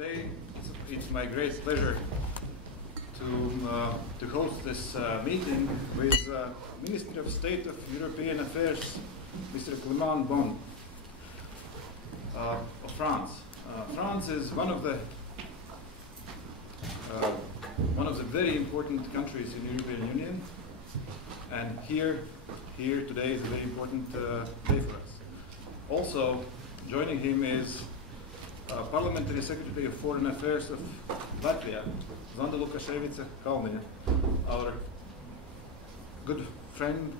today it's my great pleasure to host this meeting with Minister of State of European Affairs, Mr. Clément Beaune of France. France is one of the very important countries in the European Union, and here today is a very important day for us. Also joining him is Parliamentary Secretary of Foreign Affairs of Latvia, Zanda Kalniņa-Lukaševica, our good friend,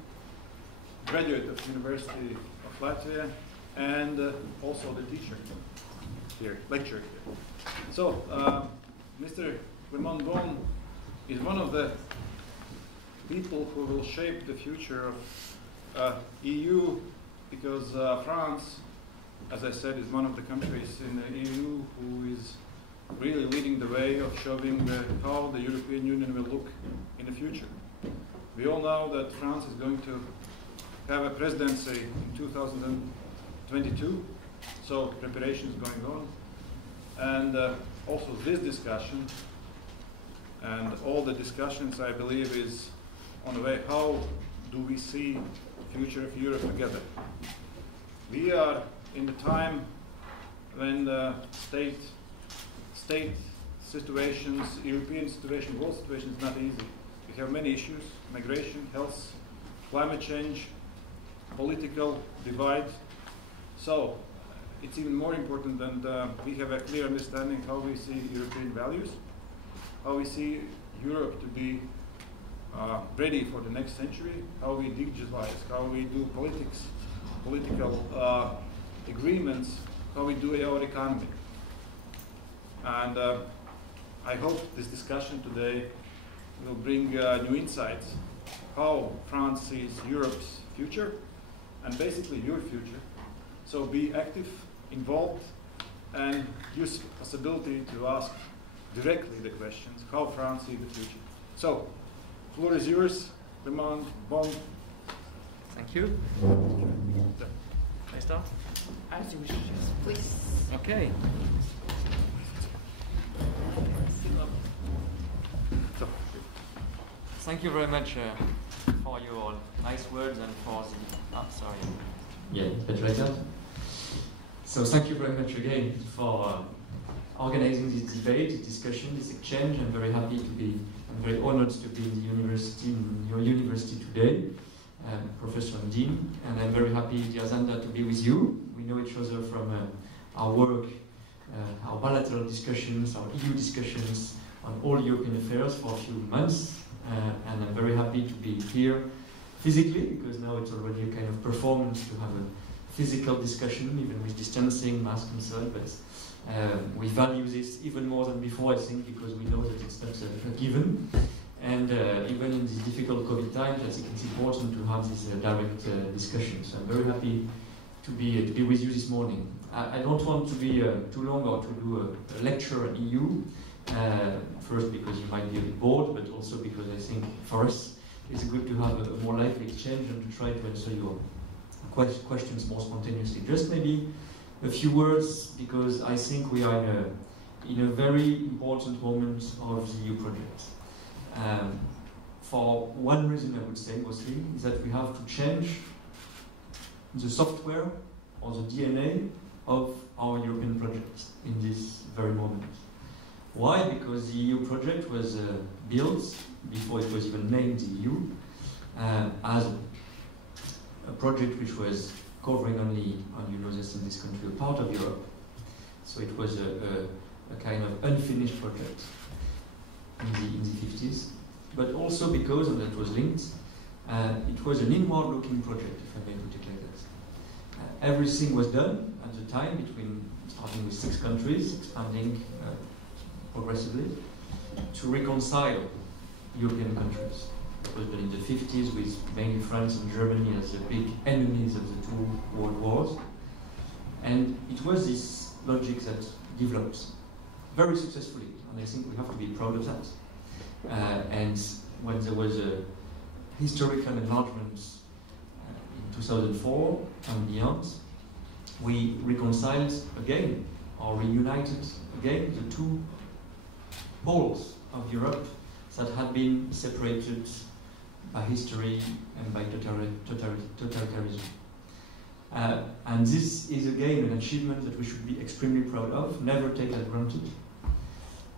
graduate of University of Latvia, and also the teacher here, lecturer here. So, Mr. Clément Beaune is one of the people who will shape the future of EU, because France, as I said, is one of the countries in the EU who is really leading the way of showing how the European Union will look in the future. We all know that France is going to have a presidency in 2022, so preparation is going on. And also this discussion and all the discussions, I believe, is on the way. How do we see the future of Europe together? We are in the time when the state situations, European situation, world situation is not easy. We have many issues: migration, health, climate change, political divide. So it's even more important that we have a clear understanding how we see European values, how we see Europe to be ready for the next century, how we digitalize, how we do political agreements, how we do our economy. And I hope this discussion today will bring new insights, how France sees Europe's future, and basically your future. So be active, involved, and use the possibility to ask directly the questions, how France sees the future. So, floor is yours, Clément Beaune. Thank you. I start? As you wish, please. Okay. Thank you very much for your nice words and for the... sorry. Yeah, better like that. So thank you very much again for organizing this debate, this discussion, this exchange. I'm very happy to be, I'm very honored to be in your university today, Professor and Dean, and I'm very happy, dear Zanda, to be with you. We know each other from our work, our bilateral discussions, our EU discussions on all European affairs for a few months, and I'm very happy to be here physically, because now it's already a kind of performance to have a physical discussion, even with distancing, mask and so on, but we value this even more than before, I think, because we know that it's not a given. And even in these difficult COVID times, I think it's important to have this direct discussion. So I'm very happy to be with you this morning. I don't want to be too long or to do a lecture on EU. First, because you might be a bit bored, but also because I think for us it's good to have a more lively exchange and to try to answer your questions more spontaneously. Just maybe a few words, because I think we are in a very important moment of the EU project. For one reason, I would say mostly, is that we have to change the software or the DNA of our European project in this very moment. Why? Because the EU project was built, before it was even named the EU, as a project which was covering only, and you know this in this country, a part of Europe. So it was a kind of unfinished project in the 50s. But also because, and that was linked, it was an inward-looking project, if I may put it like that. Everything was done at the time, starting with 6 countries, expanding progressively, to reconcile European countries. It was done in the 50s with mainly France and Germany as the big enemies of the 2 world wars. And it was this logic that developed very successfully, and I think we have to be proud of that. And when there was a historical enlargement in 2004 and beyond, we reconciled again or reunited again the two poles of Europe that had been separated by history and by totalitarianism. And this is again an achievement that we should be extremely proud of, never take as granted.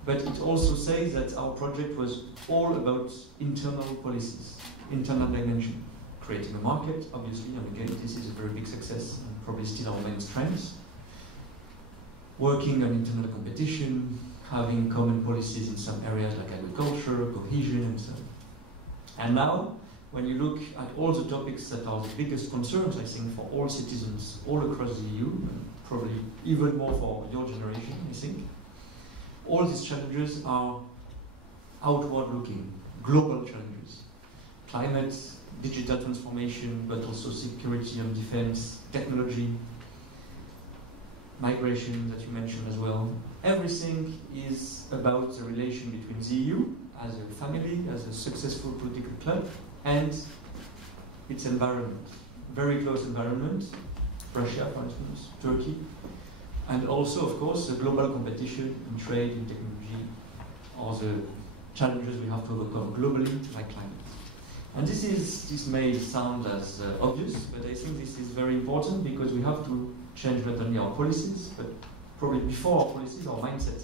But it also says that our project was all about internal policies, internal dimension, creating a market, obviously, and again, this is a very big success, and probably still our main strength. Working on internal competition, having common policies in some areas like agriculture, cohesion, and so on. And now, when you look at all the topics that are the biggest concerns, I think, for all citizens all across the EU, and probably even more for your generation, I think, all these challenges are outward-looking, global challenges. Climate, digital transformation, but also security and defense, technology, migration that you mentioned as well. Everything is about the relation between the EU as a family, as a successful political club, and its environment. Very close environment, Russia, for instance, Turkey, and also, of course, the global competition in trade, in technology, or the challenges we have to overcome globally, like climate. And this may sound as obvious, but I think this is very important because we have to change not only our policies, but probably before our policies, our mindset.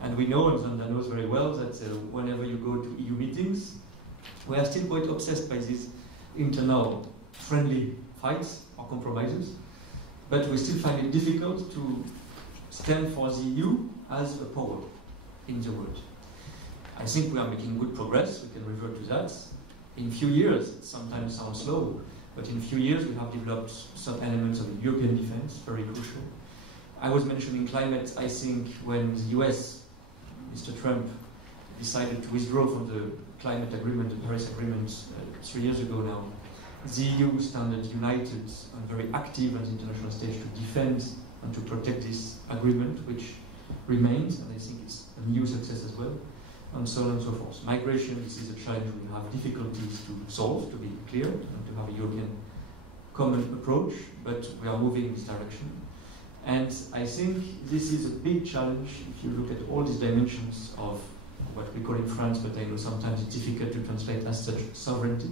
And we know, and Zanda knows very well, that whenever you go to EU meetings, we are still quite obsessed by these internal friendly fights or compromises, but we still find it difficult to stand for the EU as a power in the world. I think we are making good progress, we can revert to that. In a few years, it sometimes sounds slow, but in a few years we have developed some elements of European defense, very crucial. I was mentioning climate. I think when the US, Mr. Trump, decided to withdraw from the climate agreement, the Paris Agreement, 3 years ago now, the EU standard united and very active on the international stage to defend and to protect this agreement, which remains, and I think it's a new success as well, and so on and so forth. Migration, this is a challenge we have difficulties to solve, to be clear, and to have a European common approach, but we are moving in this direction. And I think this is a big challenge if you look at all these dimensions of what we call in France, but I know sometimes it's difficult to translate as such, sovereignty,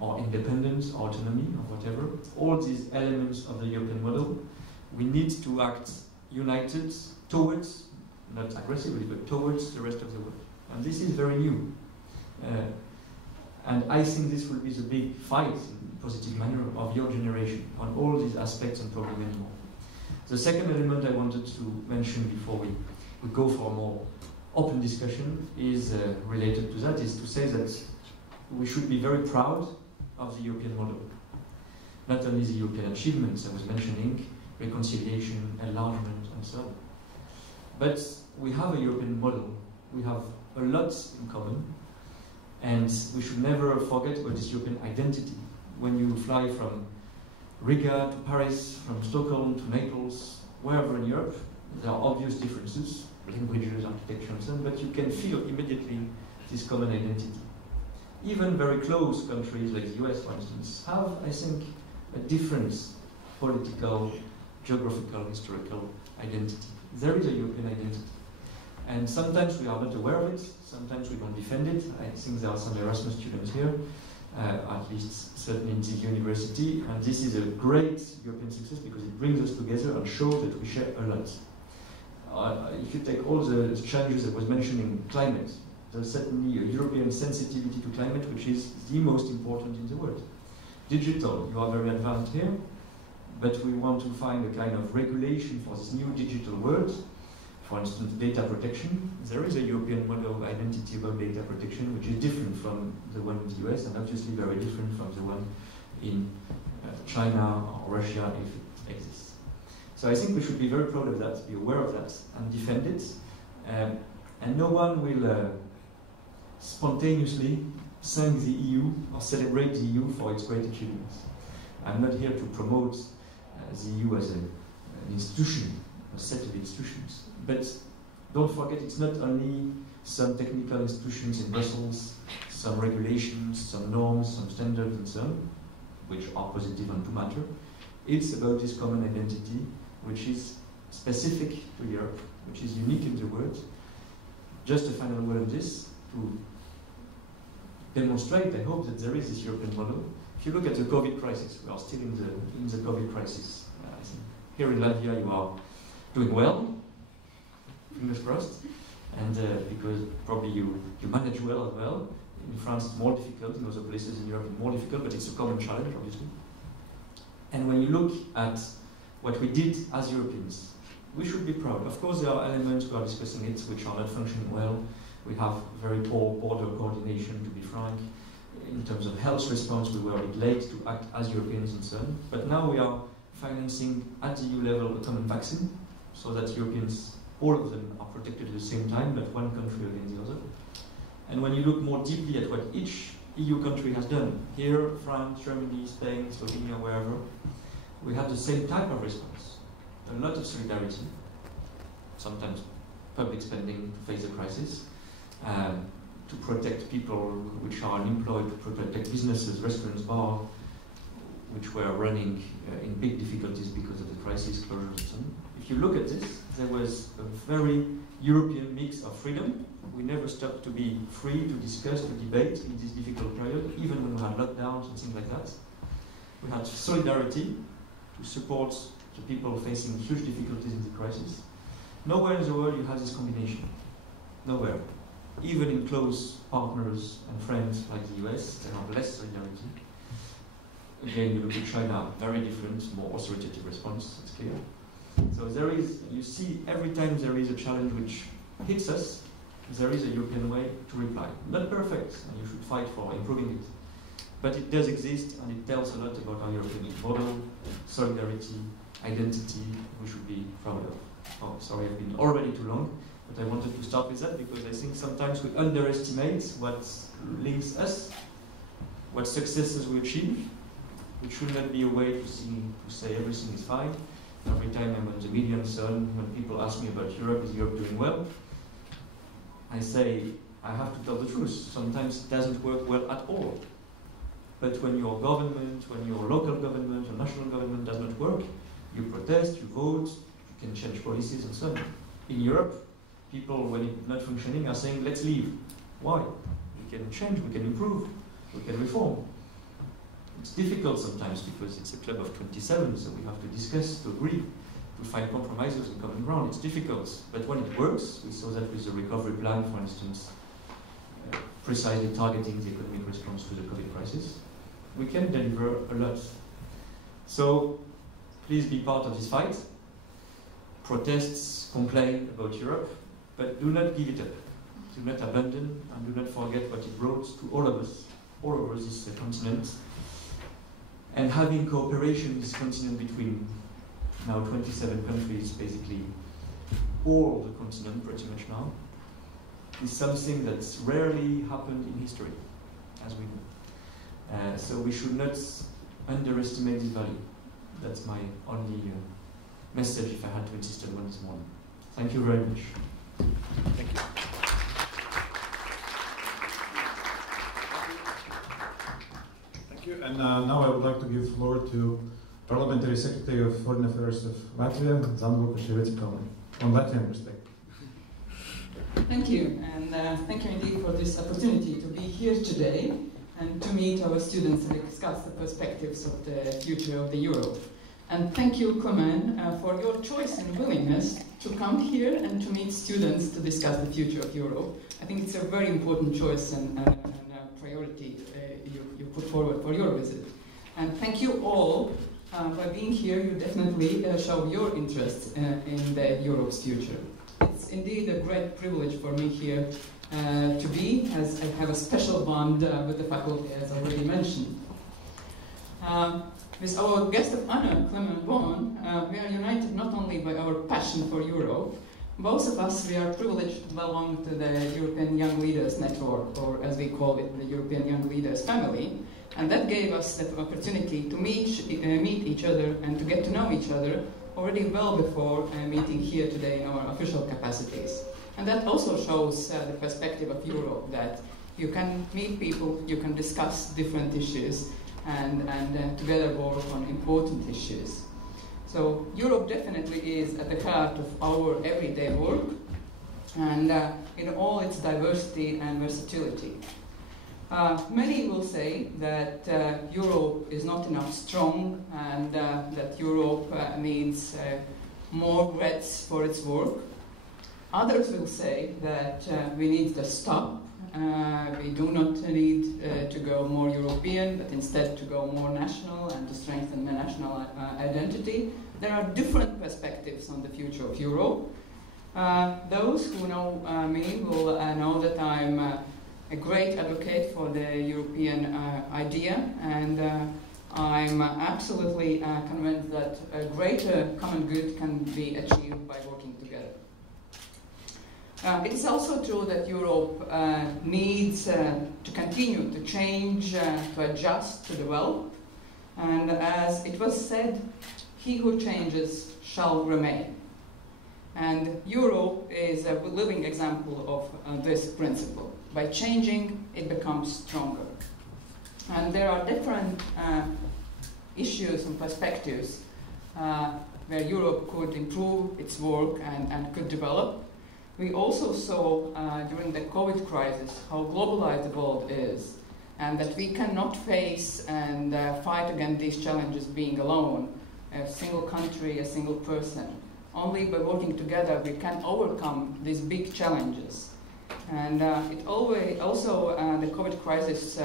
or independence, or autonomy, or whatever. All these elements of the European model, we need to act united towards, not aggressively, but towards the rest of the world. And this is very new. And I think this will be the big fight, in a positive manner, of your generation on all these aspects and probably many more. The second element I wanted to mention before we go for a more open discussion is related to that, is to say that we should be very proud of the European model. Not only the European achievements I was mentioning, reconciliation, enlargement, and so on. But we have a European model. We have a lot in common, and we should never forget about this European identity. When you fly from Riga to Paris, from Stockholm to Naples, wherever in Europe, there are obvious differences, languages, architecture, and so on, but you can feel immediately this common identity. Even very close countries like the US, for instance, have, I think, a different political, geographical, historical identity. There is a European identity. And sometimes we are not aware of it, sometimes we don't defend it. I think there are some Erasmus students here, at least certainly in the university, and this is a great European success because it brings us together and shows that we share a lot. If you take all the challenges I was mentioning, climate, there's certainly a European sensitivity to climate, which is the most important in the world. Digital, you are very advanced here, but we want to find a kind of regulation for this new digital world. For instance, data protection. There is a European model of identity about data protection, which is different from the one in the US, and obviously very different from the one in China or Russia, if it exists. So I think we should be very proud of that, be aware of that, and defend it. And no one will spontaneously thank the EU or celebrate the EU for its great achievements. I'm not here to promote the EU as an institution, a set of institutions. But don't forget, it's not only some technical institutions in Brussels, some regulations, some norms, some standards, and so on, which are positive and to matter. It's about this common identity which is specific to Europe, which is unique in the world. Just a final word on this, to demonstrate, I hope, that there is this European model. If you look at the COVID crisis, we are still in the COVID crisis. I think here in Latvia you are doing well, fingers crossed, and because probably you manage well as well. In France it's more difficult, in other places in Europe it's more difficult, but it's a common challenge, obviously. And when you look at what we did as Europeans, we should be proud. Of course, there are elements, we are discussing it, which are not functioning well. We have very poor border coordination, to be frank. In terms of health response, we were a bit late to act as Europeans and so on. But now we are financing at the EU level a common vaccine, so that Europeans, all of them, are protected at the same time, not one country against the other. And when you look more deeply at what each EU country has done, here, France, Germany, Spain, Slovenia, wherever, we have the same type of response. A lot of solidarity, sometimes public spending to face the crisis, to protect people which are unemployed, to protect businesses, restaurants, bars, which were running in big difficulties because of the crisis, closures and so on. If you look at this, there was a very European mix of freedom. We never stopped to be free to discuss, to debate in this difficult period, even when we had lockdowns and things like that. We had solidarity to support the people facing huge difficulties in the crisis. Nowhere in the world you have this combination. Nowhere. Even in close partners and friends like the US, there are less solidarity. Again, you look at China, very different, more authoritative response, it's clear. So there is, you see, every time there is a challenge which hits us, there is a European way to reply. Not perfect, and you should fight for improving it. But it does exist, and it tells a lot about our European model, solidarity, identity, we should be proud of. Oh, sorry, I've been already too long, but I wanted to start with that because I think sometimes we underestimate what links us, what successes we achieve. It should not be a way to say everything is fine. Every time I'm on the media and so on, when people ask me about Europe, is Europe doing well? I say, I have to tell the truth. Sometimes it doesn't work well at all. But when your government, when your local government, your national government does not work, you protest, you vote, you can change policies and so on. In Europe, people, when it's not functioning, are saying, let's leave. Why? We can change, we can improve, we can reform. It's difficult sometimes because it's a club of 27, so we have to discuss, to agree, to find compromises and common ground. It's difficult, but when it works, we saw that with the recovery plan, for instance, precisely targeting the economic response to the COVID crisis, we can deliver a lot. So please be part of this fight. Protests, complain about Europe, but do not give it up. Do not abandon, and do not forget what it brought to all of us, all over this continent. And having cooperation in this continent between now 27 countries, basically all the continent pretty much now, is something that's rarely happened in history, as we know. So we should not underestimate this value. That's my only message if I had to insist on one this morning. Thank you very much. Thank you. Thank you. And now I would like to give the floor to Parliamentary Secretary of Foreign Affairs of Latvia, Zanda Kalniņa-Lukaševica, on Latvian perspective. Thank you, and thank you indeed for this opportunity to be here today and to meet our students and discuss the perspectives of the future of the Euro. And thank you, Clément, for your choice and willingness to come here and to meet students to discuss the future of Europe. I think it's a very important choice and priority you put forward for your visit. And thank you all by being here. You definitely show your interest in the Europe's future. It's indeed a great privilege for me here to be, as I have a special bond with the faculty, as already mentioned. With our guest of honor, Clément Beaune, we are united not only by our passion for Europe. Both of us, we are privileged to belong to the European Young Leaders Network, or as we call it, the European Young Leaders family. And that gave us the opportunity to meet each other and to get to know each other already well before meeting here today in our official capacities. And that also shows the perspective of Europe, that you can meet people, you can discuss different issues, and together work on important issues. So Europe definitely is at the heart of our everyday work, and in all its diversity and versatility. Many will say that Europe is not enough strong, and that Europe needs more breadth for its work. Others will say that we need to stop. We do not need to go more European, but instead to go more national and to strengthen the national identity. There are different perspectives on the future of Europe. Those who know me will know that I'm a great advocate for the European idea, and I'm absolutely convinced that a greater common good can be achieved by working together. It is also true that Europe needs to continue to change, to adjust, to develop, and as it was said, he who changes shall remain. And Europe is a living example of this principle. By changing, it becomes stronger. And there are different issues and perspectives where Europe could improve its work and could develop. We also saw during the COVID crisis how globalized the world is, and that we cannot face and fight against these challenges being alone, a single country, a single person. Only by working together we can overcome these big challenges. And it always also the COVID crisis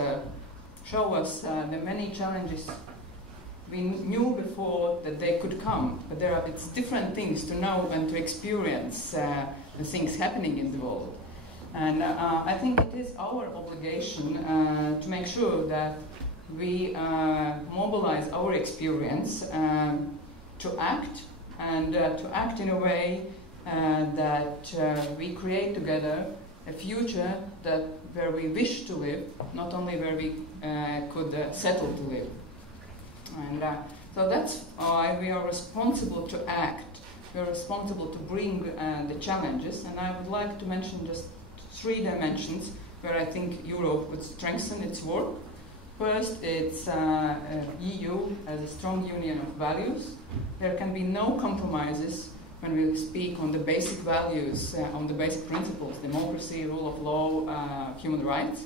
showed us the many challenges we knew before that they could come, but it's different things to know and to experience the things happening in the world. And I think it is our obligation to make sure that we mobilize our experience to act, and to act in a way that we create together a future where we wish to live, not only where we could settle to live. And so that's why we are responsible to act. We are responsible to bring the challenges, and I would like to mention just 3 dimensions where I think Europe would strengthen its work. First, it's EU as a strong union of values. There can be no compromises when we speak on the basic values, on the basic principles, democracy, rule of law, human rights.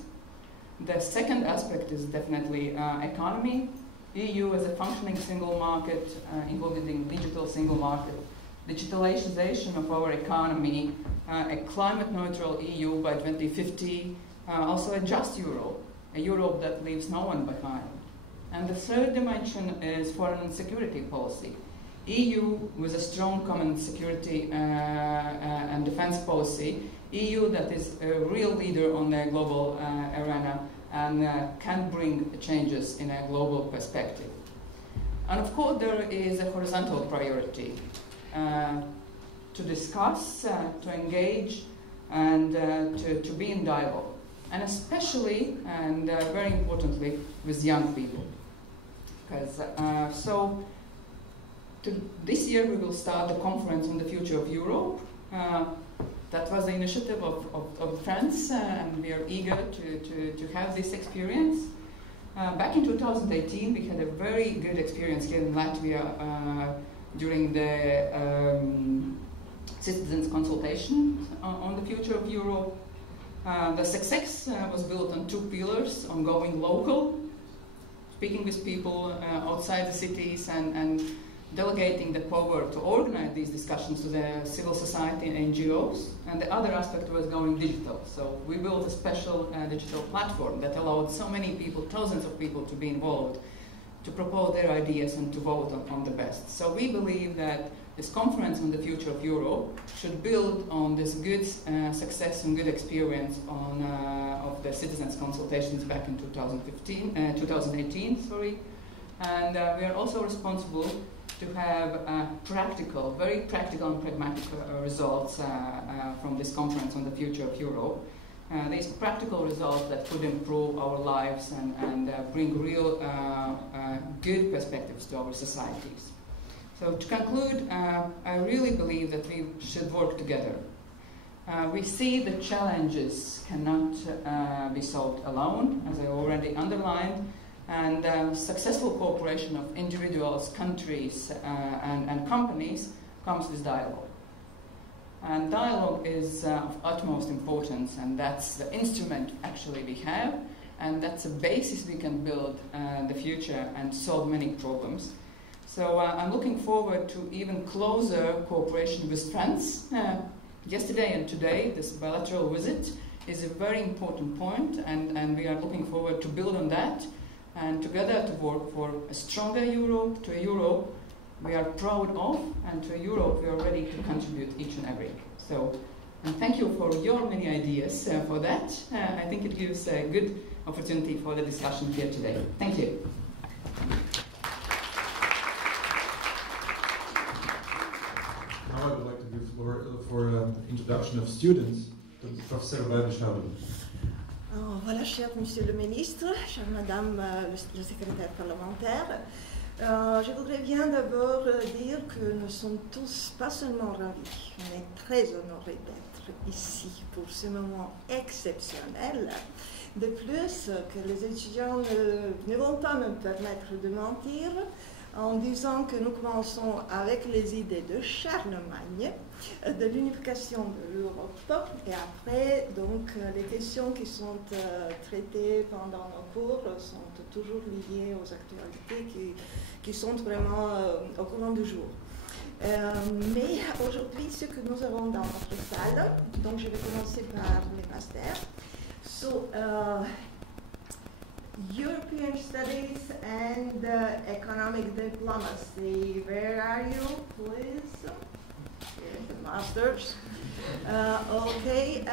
The second aspect is definitely economy. EU as a functioning single market, including digital single market, digitalization of our economy, a climate neutral EU by 2050, also a just Europe, a Europe that leaves no one behind. And the third dimension is foreign and security policy. EU with a strong common security and defense policy, EU that is a real leader on the global arena and can bring changes in a global perspective. And of course there is a horizontal priority to discuss, to engage, and to be in dialogue. And especially, and very importantly, with young people. Because this year we will start the conference on the future of Europe. That was the initiative of France, and we are eager to have this experience. Back in 2018, we had a very good experience here in Latvia during the citizens' consultation on the future of Europe. The success was built on 2 pillars: on going local, speaking with people outside the cities, and delegating the power to organize these discussions to the civil society and NGOs. And the other aspect was going digital. So we built a special digital platform that allowed so many people, thousands of people, to be involved, to propose their ideas and to vote on the best. So we believe that this conference on the future of Europe should build on this good success and good experience of the citizens' consultations back in 2018. And we are also responsible to have practical, very practical and pragmatic results from this conference on the future of Europe. These practical results that could improve our lives and bring real good perspectives to our societies. So to conclude, I really believe that we should work together. We see the challenges cannot be solved alone, as I already underlined, And successful cooperation of individuals, countries, and companies comes with dialogue. And dialogue is of utmost importance, and that's the instrument actually we have, and that's a basis we can build the future and solve many problems. So I'm looking forward to even closer cooperation with France. Yesterday and today, this bilateral visit is a very important point, and we are looking forward to build on that and together to work for a stronger Europe, to a Europe we are proud of, and to a Europe we are ready to contribute each and every. So, and thank you for your many ideas for that. I think it gives a good opportunity for the discussion here today. Thank you. Now I would like to give the floor for introduction of students to Professor Baiba Šavriņa. Voilà, cher Monsieur le Ministre, chère Madame le secrétaire parlementaire, je voudrais bien d'abord dire que nous sommes tous pas seulement ravis, on est très honorés d'être ici pour ce moment exceptionnel. De plus, que les étudiants ne vont pas me permettre de mentir en disant que nous commençons avec les idées de Charlemagne, de l'unification de l'Europe, et après, donc, les questions qui sont traitées pendant nos cours sont toujours liées aux actualités qui sont vraiment au courant du jour. Mais aujourd'hui, ce que nous avons dans notre salle, donc je vais commencer par les masters. So, European Studies and Economic Diplomacy. Where are you, please? Here's the masters. Okay,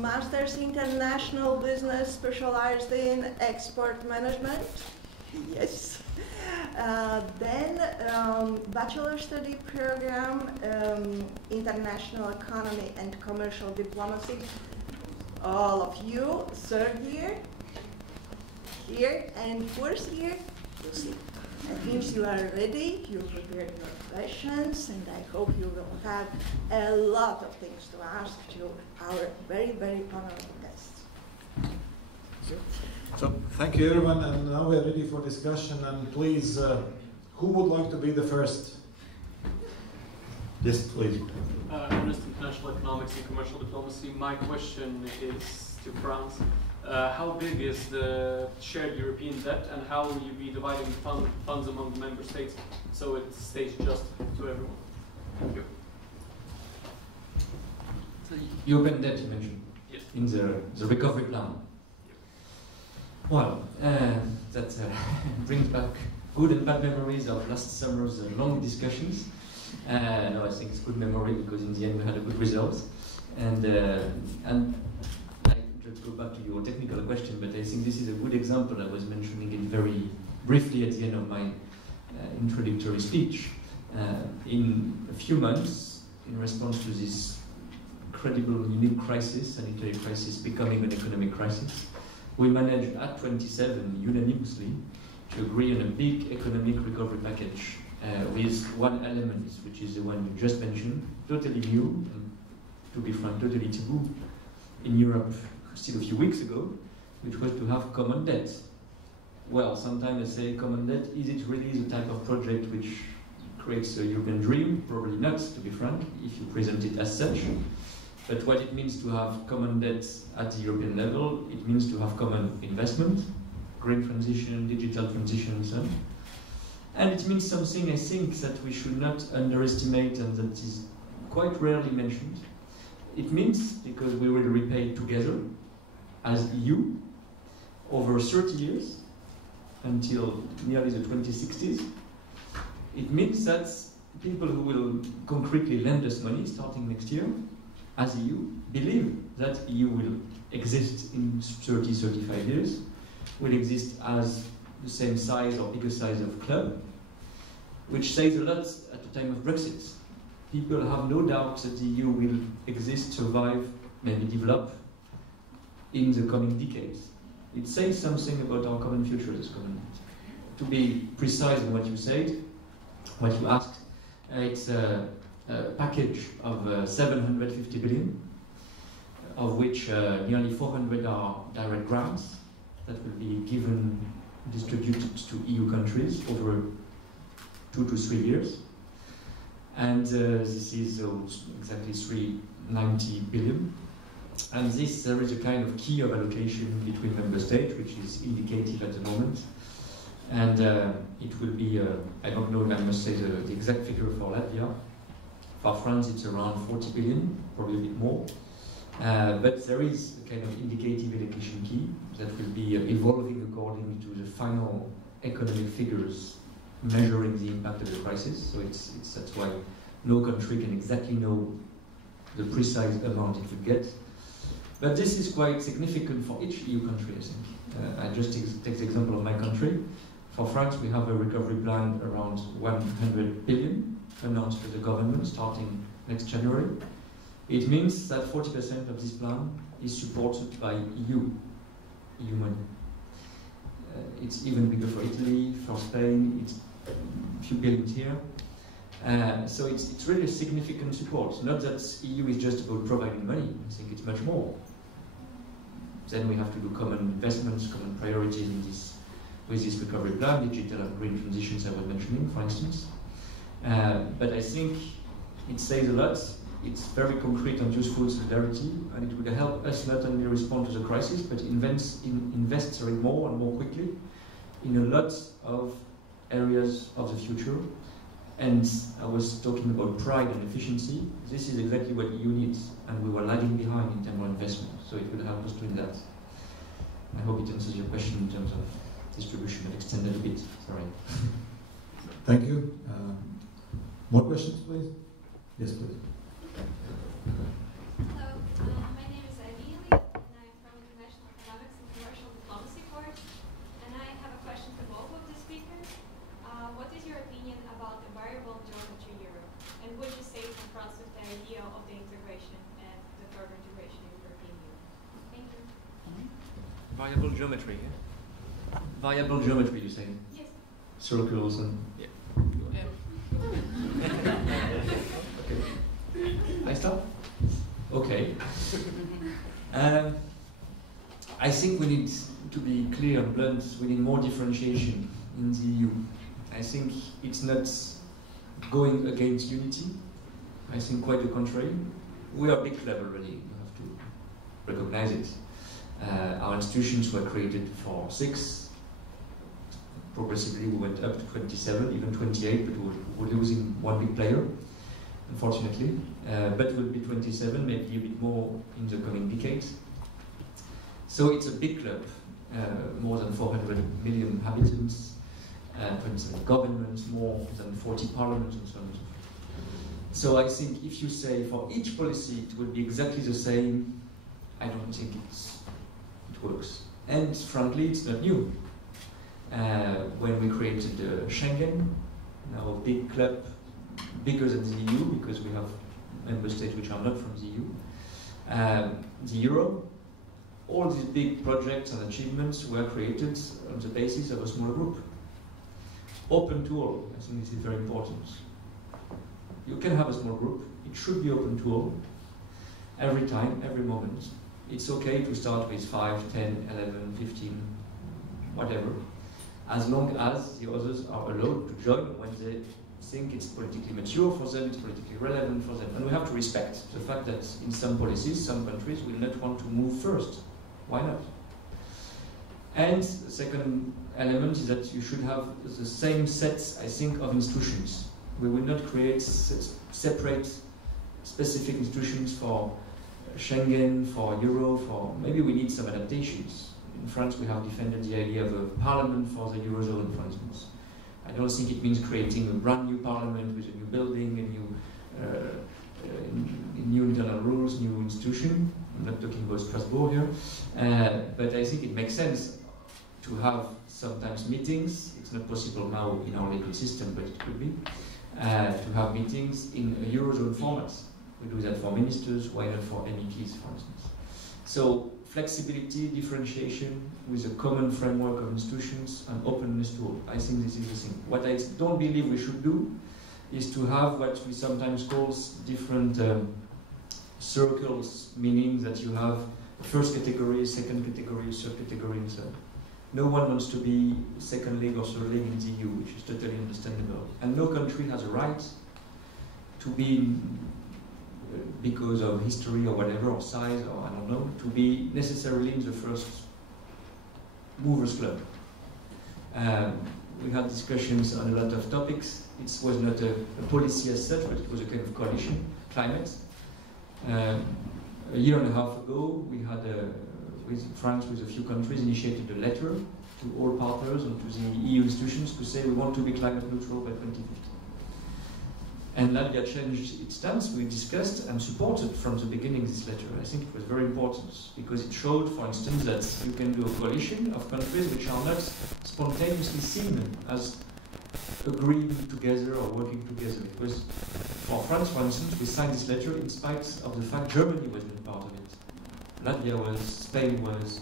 Masters International Business specialized in export management. Yes. Then Bachelor Study Program, International Economy and Commercial Diplomacy. All of you, third year. Here and fourth year, you see. That means you are ready, you prepared your questions, and I hope you will have a lot of things to ask to our very, very honorable guests. So, thank you everyone, and now we're ready for discussion, and please, who would like to be the first? Yes, please. Ernest, International Economics and Commercial Diplomacy. My question is to France. How big is the shared European debt, and how will you be dividing the funds among the member states so it stays just to everyone? Thank you. So European debt you mentioned, yes, in the recovery plan. Well, that brings back good and bad memories of last summer's long discussions. No, I think it's good memory because in the end we had a good result. And let's go back to your technical question, but I think this is a good example. I was mentioning it very briefly at the end of my introductory speech. In a few months, in response to this incredible, unique crisis, sanitary crisis becoming an economic crisis, we managed at 27 unanimously to agree on a big economic recovery package with one element, which is the one you just mentioned, totally new, and to be frank, totally taboo in Europe still a few weeks ago, which was to have common debt. Well, sometimes I say common debt, is it really the type of project which creates a European dream? Probably not, to be frank, if you present it as such. But what it means to have common debt at the European level, it means to have common investment, green transition, digital transition, and so on. And it means something, I think, that we should not underestimate and that is quite rarely mentioned. It means, because we will repay together as EU over 30 years until nearly the 2060s, it means that people who will concretely lend us money starting next year as EU believe that EU will exist in 30, 35 years, will exist as the same size or bigger size of club, which says a lot at the time of Brexit. People have no doubt that the EU will exist, survive, maybe develop in the coming decades. It says something about our common future as common. To be precise in what you said, what you asked, it's a package of 750 billion, of which nearly 400 are direct grants that will be given distributed to EU countries over 2 to 3 years. And this is exactly 390 billion. And this, there is a kind of key of allocation between member states, which is indicative at the moment. And it will be, I don't know if I must say the exact figure for Latvia. For France, it's around 40 billion, probably a bit more. But there is a kind of indicative allocation key that will be evolving according to the final economic figures measuring the impact of the crisis. So that's why no country can exactly know the precise amount it will get. But this is quite significant for each EU country, I think. I just take the example of my country. For France, we have a recovery plan around 100 billion announced by the government starting next January. It means that 40% of this plan is supported by EU money. It's even bigger for Italy, for Spain, it's a few billions here. So it's really a significant support. Not that EU is just about providing money, I think it's much more. Then we have to do common investments, common priorities in this, with this recovery plan, digital and green transitions I was mentioning, for instance. But I think it says a lot. It's very concrete and useful solidarity, and it will help us not only respond to the crisis, but invest more and more quickly in a lot of areas of the future. And I was talking about pride and efficiency. This is exactly what EU needs, and we were lagging behind in terms of investment, so it will help us doing that. I hope it answers your question in terms of distribution, but extended a bit, sorry. Thank you. More questions, please? Yes, please. Hello, my name is Emanuela, and I'm from the National Economics and Commercial Diplomacy course, and I have a question for both of the speakers. What is your opinion about the variable geometry euro, and would you say it confronts with the idea of the integration and the further integration in the European Union? Thank you. Variable geometry, yeah? Variable geometry, you say? Yes. Circles and... Yeah. Okay. I start? Okay. I think we need to be clear and blunt. We need more differentiation in the EU. I think it's not going against unity. I think quite the contrary. We are a big club already. You have to recognize it. Our institutions were created for 6. Progressively, we went up to 27, even 28, but we're losing one big player, unfortunately. But we'll be 27, maybe a bit more in the coming decades. So it's a big club, more than 400 million inhabitants, 27 governments, more than 40 parliaments, and so on and so forth. So I think if you say for each policy it will be exactly the same, I don't think it works. And frankly, it's not new. When we created Schengen, now a big club, bigger than the EU, because we have member states which are not from the EU. The euro, all these big projects and achievements were created on the basis of a small group. Open to all, I think this is very important. You can have a small group, it should be open to all, every time, every moment. It's okay to start with 5, 10, 11, 15, whatever, as long as the others are allowed to join when they think it's politically mature for them, it's politically relevant for them. And we have to respect the fact that in some policies, some countries will not want to move first. Why not? And the second element is that you should have the same sets, I think, of institutions. We will not create separate, specific institutions for Schengen, for Euro, for maybe we need some adaptations. In France, we have defended the idea of a parliament for the Eurozone, for instance. I don't think it means creating a brand new parliament with a new building, a new internal rules, new institution. I'm not talking about Strasbourg here. But I think it makes sense to have sometimes meetings. It's not possible now in our legal system, but it could be. To have meetings in a Eurozone format. We do that for ministers, why not for MEPs, for instance. So flexibility, differentiation with a common framework of institutions and openness to all. I think this is the thing. What I don't believe we should do is to have what we sometimes call different circles, meaning that you have first category, second category, third category, and so on. No one wants to be second leg or third leg in the EU, which is totally understandable. And no country has a right to be, because of history or whatever, or size, or I don't know, to be necessarily in the first movers club. We had discussions on a lot of topics. It was not a policy as such, but it was a kind of coalition, climate. A year and a half ago, we had, with France, with a few countries, initiated a letter to all partners and to the EU institutions to say we want to be climate neutral by 2050. And Latvia changed its stance. We discussed and supported from the beginning this letter. I think it was very important because it showed, for instance, that you can do a coalition of countries which are not spontaneously seen as agreeing together or working together. It was, for France, for instance, we signed this letter in spite of the fact Germany was not part of it. Latvia was, Spain was,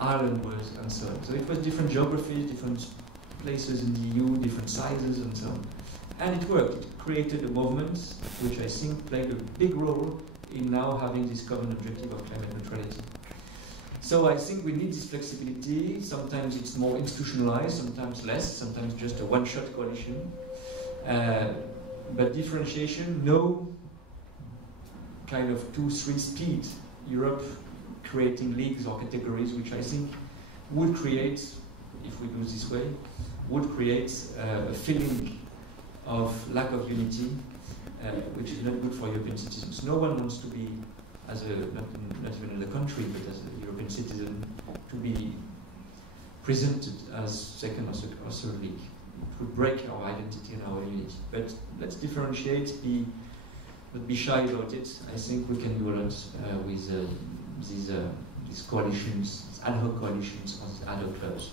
Ireland was, and so on. So it was different geographies, different places in the EU, different sizes, and so on. And it worked. It created a movement which I think played a big role in now having this common objective of climate neutrality. So I think we need this flexibility. Sometimes it's more institutionalized, sometimes less, sometimes just a one-shot coalition. But differentiation, no kind of 2-3 speed Europe creating leagues or categories, which I think would create, if we do this way, would create a feeling of lack of unity, which is not good for European citizens. No one wants to be, as a, not even in the country, but as a European citizen, to be presented as second or third league. It would break our identity and our unity. But let's differentiate, not be shy about it. I think we can do a lot with these coalitions, these ad hoc coalitions, or these ad hoc clubs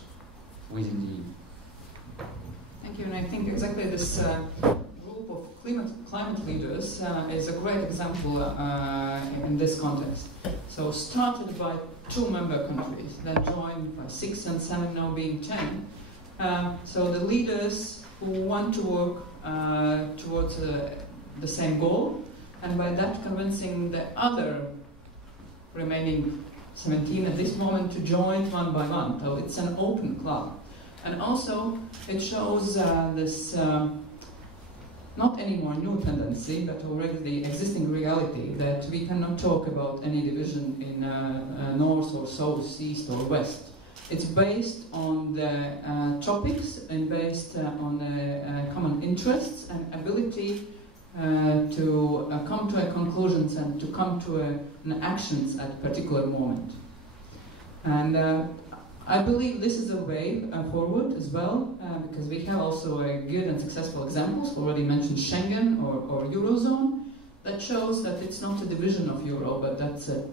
within the EU. Thank you, and I think exactly this group of climate leaders is a great example in this context. So started by 2 member countries, then joined by 6 and 7, now being 10. So the leaders who want to work towards the same goal, and by that convincing the other remaining 17 at this moment to join one by one. So it's an open club. And also, it shows this not anymore new tendency, but already the existing reality that we cannot talk about any division in north or south, east or west. It's based on the topics and based on the common interests and ability to come to conclusions and to come to an actions at a particular moment. And I believe this is a way forward as well, because we have also good and successful examples, already mentioned Schengen or Eurozone, that shows that it's not a division of Euro, but that's a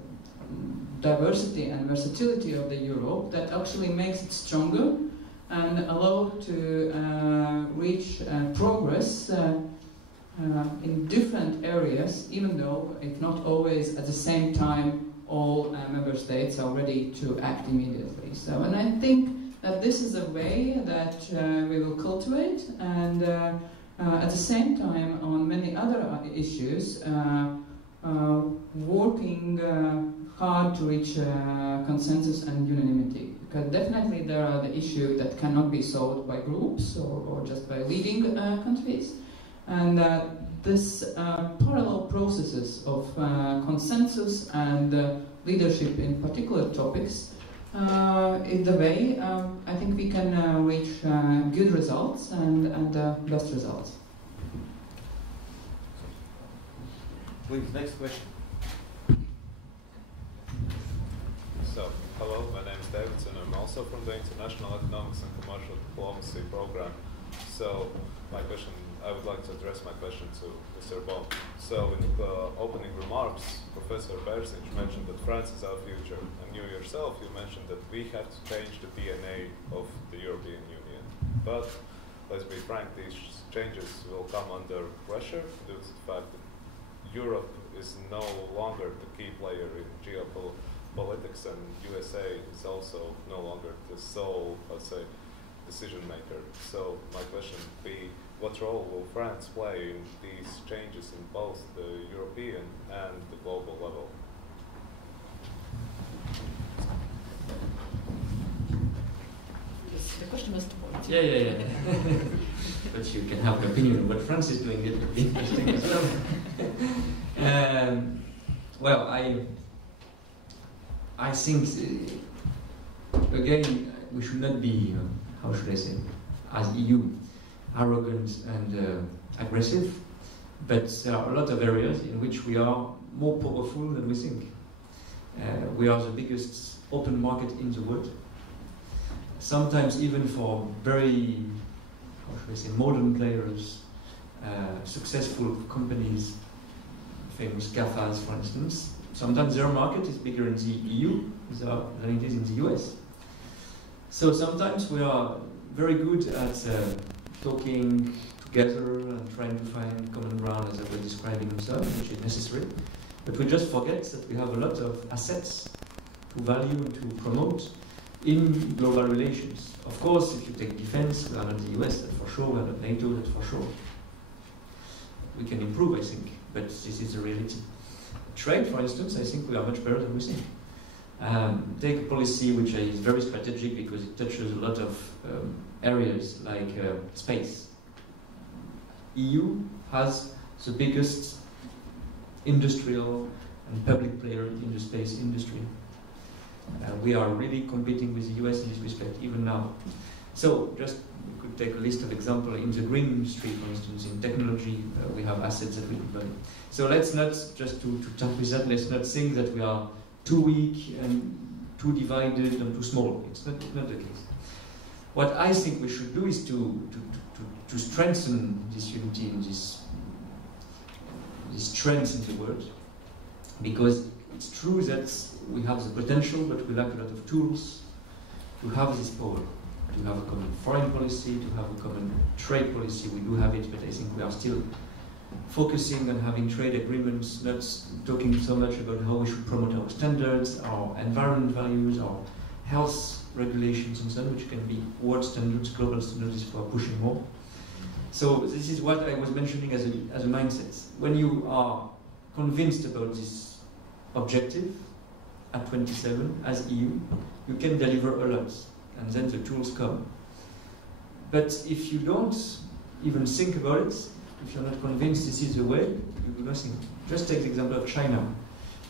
diversity and versatility of the Euro that actually makes it stronger and allow to reach progress in different areas, even though if not always at the same time all member states are ready to act immediately. So, and I think that this is a way that we will cultivate, and at the same time on many other issues, working hard to reach consensus and unanimity. Because definitely there are the issues that cannot be solved by groups or just by leading countries. And this parallel processes of consensus and leadership in particular topics is the way I think we can reach good results and best results. Please, next question. So, hello, my name is David, and I'm also from the International Economics and Commercial Diplomacy program. So, my question, I would like to address my question to Mr. Beaune. So, in the opening remarks, Professor Bērziņš mentioned that France is our future, and you yourself, you mentioned that we have to change the DNA of the European Union. But, let's be frank, these changes will come under pressure due to the fact that Europe is no longer the key player in geopolitics, and USA is also no longer the sole, let's say, decision maker. So my question would be, what role will France play in these changes in both the European and the global level? first point. Yeah. But you can have an opinion on what France is doing. It would be interesting as well. Well, I think, again, we should not be, how should I say, as EU, arrogant and aggressive, but there are a lot of areas in which we are more powerful than we think. We are the biggest open market in the world. Sometimes even for very, how should I say, modern players, successful companies, famous GAFAs for instance, sometimes their market is bigger in the EU than it is in the US. So sometimes we are very good at talking together and trying to find common ground, as I was describing himself, which is necessary. But we just forget that we have a lot of assets to value and to promote in global relations. Of course, if you take defense, we are not the US, that's for sure, we are not NATO, that's for sure. We can improve, I think, but this is the reality. Trade, for instance, I think we are much better than we think. Take a policy which is very strategic because it touches a lot of areas like space. EU has the biggest industrial and public player in the space industry. We are really competing with the US in this respect, even now. So, just we could take a list of examples. In the green industry, for instance, in technology, we have assets that we could buy. So let's not, just to talk with that, let's not think that we are too weak and too divided and too small. It's not the case. What I think we should do is to strengthen this unity and this strength in the world, because it's true that we have the potential, but we lack a lot of tools to have this power, to have a common foreign policy, to have a common trade policy. We do have it, but I think we are still focusing on having trade agreements, not talking so much about how we should promote our standards, our environment values, our health regulations and so on, which can be world standards, global standards if we are pushing more. So this is what I was mentioning as a mindset. When you are convinced about this objective at 27 as EU, you can deliver a lot, and then the tools come. But if you don't even think about it, if you're not convinced this is the way, you do nothing. Just take the example of China.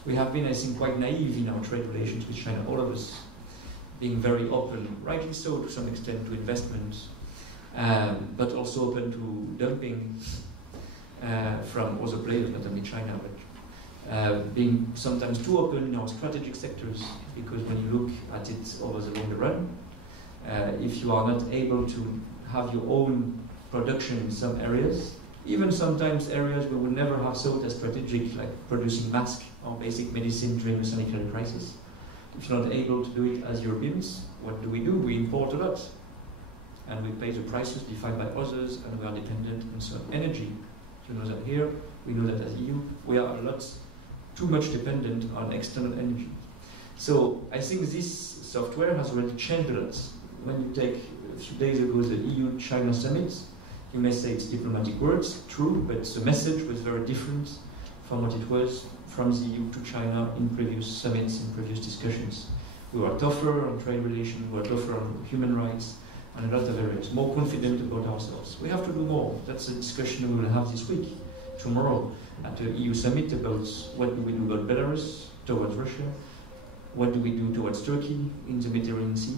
We have been, I think, quite naive in our trade relations with China, all of us, being very open, rightly so to some extent, to investment, but also open to dumping from other players, not only China, but being sometimes too open in our strategic sectors, because when you look at it over the longer run, if you are not able to have your own production in some areas, even sometimes areas we would never have thought as strategic, like producing masks or basic medicine during the sanitary crisis. If you're not able to do it as Europeans, what do? We import a lot. And we pay the prices defined by others, and we are dependent on some energy. You know that here, we know that as EU, we are a lot too much dependent on external energy. So I think this software has already changed a lot. When you take a few days ago the EU-China summit, you may say it's diplomatic words, true, but the message was very different from what it was from the EU to China in previous summits, in previous discussions. We were tougher on trade relations, we were tougher on human rights, and a lot of areas, more confident about ourselves. We have to do more. That's a discussion we will have this week, tomorrow, at the EU summit about what do we do about Belarus, towards Russia, what do we do towards Turkey in the Mediterranean Sea.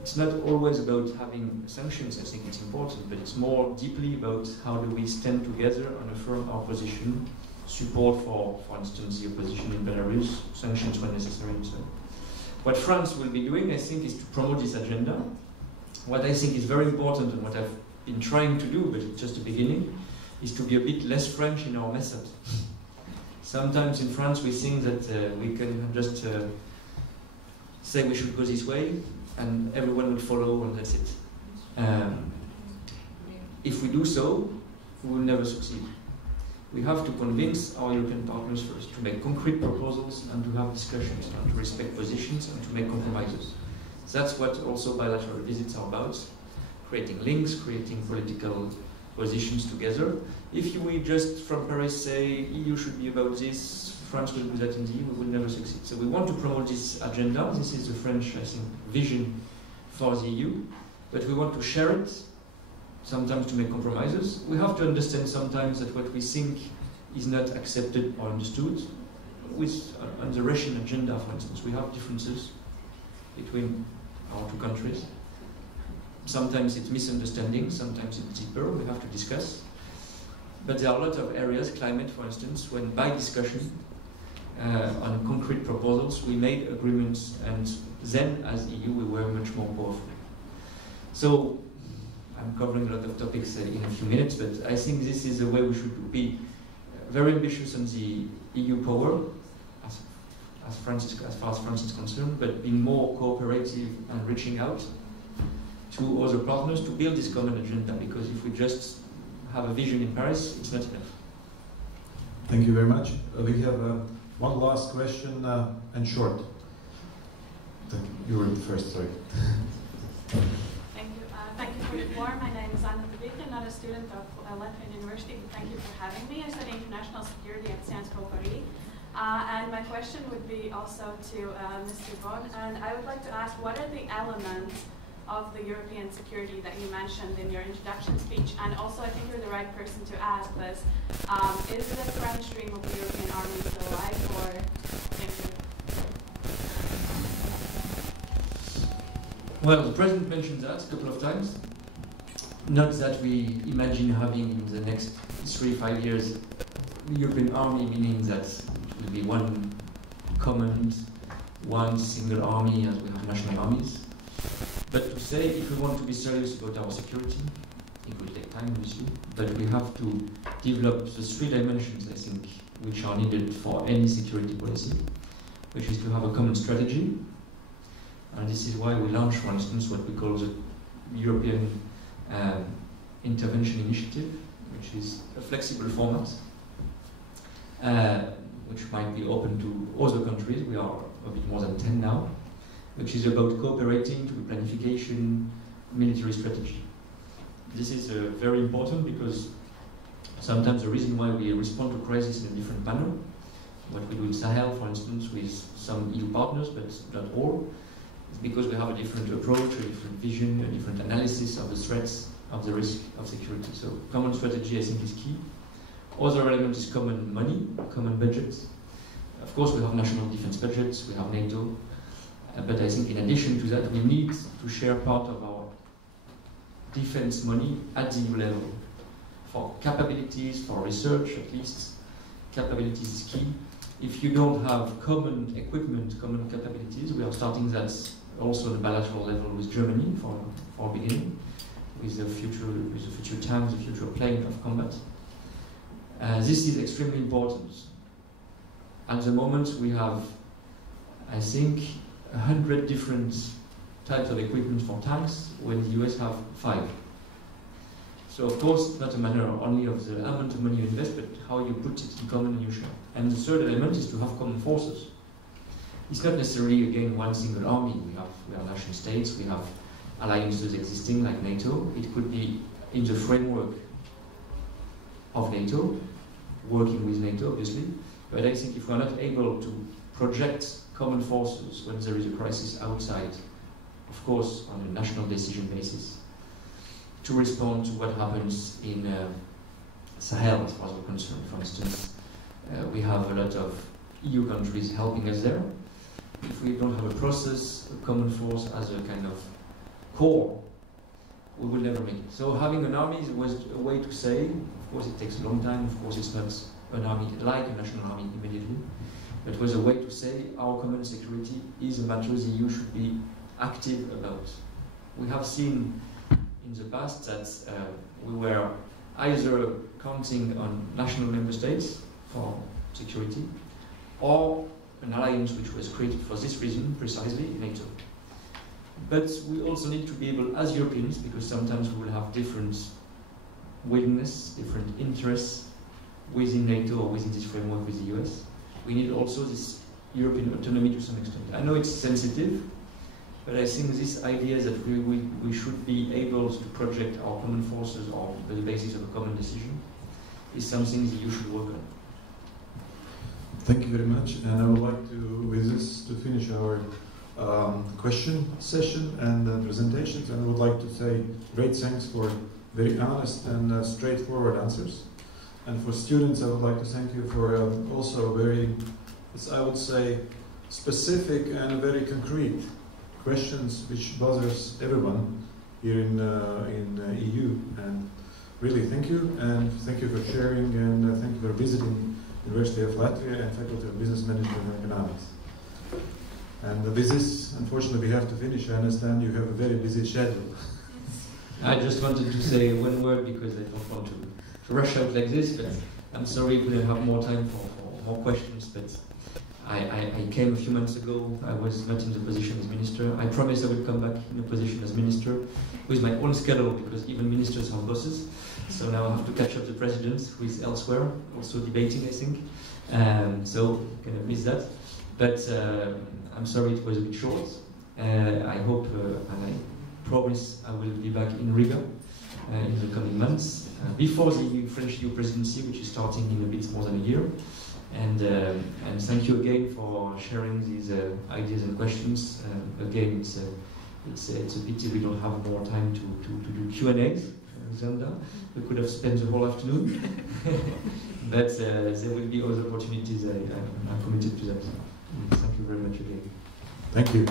It's not always about having sanctions, I think it's important, but it's more deeply about how do we stand together and affirm our position, support for instance, the opposition in Belarus, sanctions when necessary, and so on. What France will be doing, I think, is to promote this agenda. What I think is very important, and what I've been trying to do, but it's just the beginning, is to be a bit less French in our method. Sometimes in France we think that we can just say we should go this way, and everyone will follow, and that's it. If we do so, we will never succeed. We have to convince our European partners first to make concrete proposals and to have discussions and to respect positions and to make compromises. That's what also bilateral visits are about, creating links, creating political positions together. If we just from Paris say EU should be about this, France will do that in the EU, we will never succeed. So we want to promote this agenda. This is the French, I think, vision for the EU. but we want to share it, sometimes to make compromises. We have to understand sometimes that what we think is not accepted or understood. On the Russian agenda, for instance, we have differences between our two countries. Sometimes it's misunderstanding, sometimes it's deeper, we have to discuss. But there are a lot of areas, climate for instance, when by discussion on concrete proposals we made agreements, and then as EU we were much more powerful. So I'm covering a lot of topics in a few minutes, but I think this is the way we should be very ambitious on the EU power, as far as France is concerned, but being more cooperative and reaching out to other partners to build this common agenda, because if we just have a vision in Paris, it's not enough. Thank you very much. We have one last question, and short. You were the first, sorry. Thank you. Thank you for your floor. My name is Zanda Kalniņa-Lukaševica. I'm a student of Latvijas University. Thank you for having me. I study international security at Sciences Po Paris. And my question would be also to Mr. Beaune. And I would like to ask, what are the elements of the European security that you mentioned in your introduction speech? And also, I think you're the right person to ask this. Is the French dream of the European army still alive, or thank you? Well, the President mentioned that a couple of times. Not that we imagine having in the next 3-5 years the European army, meaning that it will be one command, one single army as we have national armies. But to say, if we want to be serious about our security, it will take time, obviously, but we have to develop the 3 dimensions, I think, which are needed for any security policy, which is to have a common strategy. And this is why we launched, for instance, what we call the European Intervention Initiative, which is a flexible format, which might be open to other countries. We are a bit more than 10 now, which is about cooperating to the planification military strategy. This is very important because sometimes the reason why we respond to crisis in a different manner, what we do in Sahel, for instance, with some EU partners, but not all, is because we have a different approach, a different vision, a different analysis of the threats, of the risk of security. So common strategy, I think, is key. Other element is common money, common budgets. Of course, we have national defense budgets, we have NATO, but I think in addition to that, we need to share part of our defense money at the EU level. For capabilities, for research at least, capabilities is key. If you don't have common equipment, common capabilities, we are starting that also on a bilateral level with Germany for beginning, with the future tanks, the future plane of combat. This is extremely important. At the moment, we have, I think, 100 different types of equipment for tanks, when the US have 5. So of course, it's not a matter only of the amount of money you invest, but how you put it in common and you share. And the third element is to have common forces. It's not necessarily, again, one single army. We have nation states, we have alliances existing like NATO. It could be in the framework of NATO, working with NATO, obviously. But I think if we're not able to project common forces when there is a crisis outside, of course, on a national decision basis, to respond to what happens in Sahel, as far as we're concerned. For instance, we have a lot of EU countries helping us there. If we don't have a process, a common force as a kind of core, we will never make it. So having an army was a way to say, of course it takes a long time, of course it's not an army like a national army immediately, but it was a way to say our common security is a matter the EU should be active about. We have seen in the past that we were either counting on national member states for security, or an alliance which was created for this reason, precisely, NATO. But we also need to be able, as Europeans, because sometimes we will have different willingness, different interests within NATO or within this framework with the US, we need also this European autonomy to some extent. I know it's sensitive, but I think this idea that we should be able to project our common forces on the basis of a common decision is something that you should work on. Thank you very much, and I would like to, with this, to finish our question session and presentations, and I would like to say great thanks for very honest and straightforward answers. And for students, I would like to thank you for also very, I would say, specific and very concrete questions which bothers everyone here in EU. And really thank you, and thank you for sharing, and thank you for visiting University of Latvia and Faculty of Business Management and Economics. And with this, unfortunately, we have to finish. I understand you have a very busy schedule. I just wanted to say one word because I don't want to rush out like this, but I'm sorry we didn't have more time for more questions, but I came a few months ago. I was not in the position as minister. I promised I would come back in a position as minister with my own schedule, because even ministers have bosses. So now I have to catch up the president, who is elsewhere, also debating, I think. So kind of miss that. But I'm sorry it was a bit short. I hope and I promise I will be back in Riga in the coming months, before the French EU presidency, which is starting in a bit more than a year. And thank you again for sharing these ideas and questions. Again, it's a pity we don't have more time to do Q&As, Zanda. We could have spent the whole afternoon, but there will be other opportunities. I'm committed to that. Thank you very much again. Thank you.